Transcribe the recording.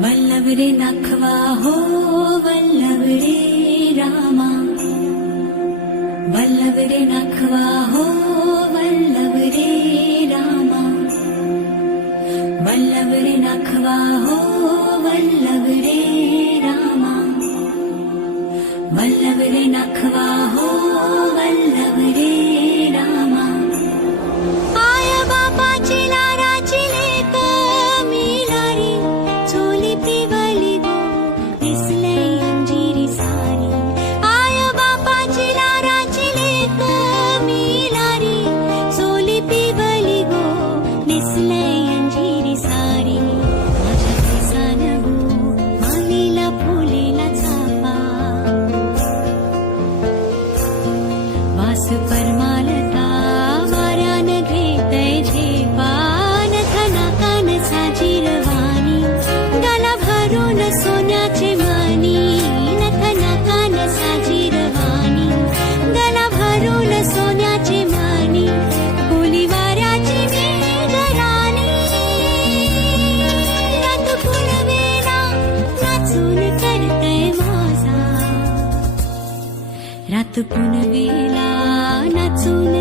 वल्लभ रे नखवा हो वल्लभ रे रामा, वल्लभ रे नखवा हो वल्लभ रे रामा, वल्लभ रे नखवा हो वल्लभ रे रामा, वल्लभ रे नखवा हो वल्लभ रे रामा. आय बापाची लाडाची लेक मिळाली, चोली पिवली गो दिसले अंजिरी सारी. आय बापाची लाडाची लेक मिळाली, चोली पिवली गो दिसले अंजिरी सारी. माझ्या केसान गो मालीला फुलेला चापा, वास परमालता वाऱ्यान घेतय झेपा. नथना कान साजिरवाणी, गला भरून सोन्याचे मानी. नथना कान साजिरवाणी, गला भरून सोन्याचे मानी. फुली वाऱ्याची मेघराणी, रथ पुरवेला नाचून करतय माझा. रात पुनवेला नाचून